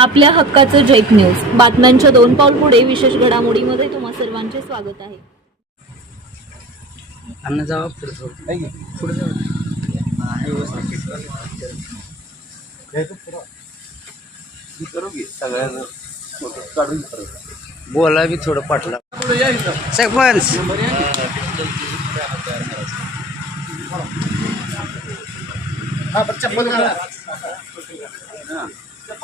आपल्या हक्काचं Jack news बातम्यांच्या दोन पाऊल पुढे विशेष घडामोडीमध्ये तुम्हा सर्वांचे स्वागत आहे. अन्न जावा पुढे थोडं पुढे बोला बी थोडं पाटला सरपंच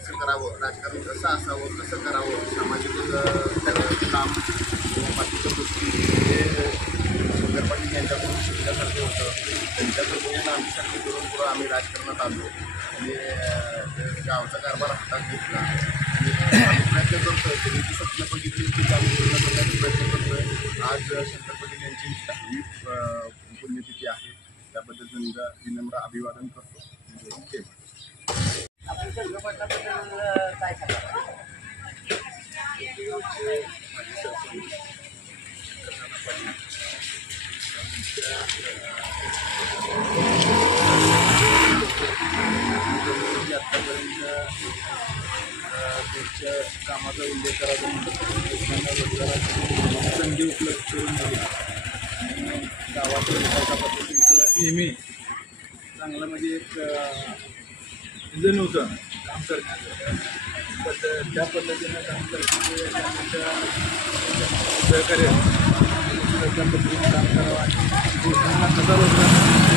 कसं करावं राजकारण कसं असावं कसं करावं सामाजिक त्याचं काम किंवा बाकीच्या गोष्टी हे शंकर पाटील यांच्याकडून शिकण्यासारखं होतं. त्यांच्याकडून दृष्टीनं करून पुढं आम्ही राजकारणात आलो. आणि गावचा कारभार हातात घेतला. आणि आम्ही प्रयत्न करतोय त्यांनी जी स्वप्न बघितली ती आम्ही पूर्ण करण्याचा प्रयत्न करतोय. आज शंकर पाटील यांची दहावी पुण्यतिथी आहे. त्याबद्दल त्यांचा विनम्र अभिवादन करतो. त्यांच्या कामाचा उल्लेख करायचा रोजगाराची संधी उपलब्ध करून दिली आणि गावाच्या विकासा पद्धतीचं नेहमी चांगलं म्हणजे एक रिझन होतं काम करण्याचं. तर त्या पद्धतीनं काम करण्याचे सहकार्य त्या पद्धतीने काम करावं आणि गोष्टींना कसा रोजगार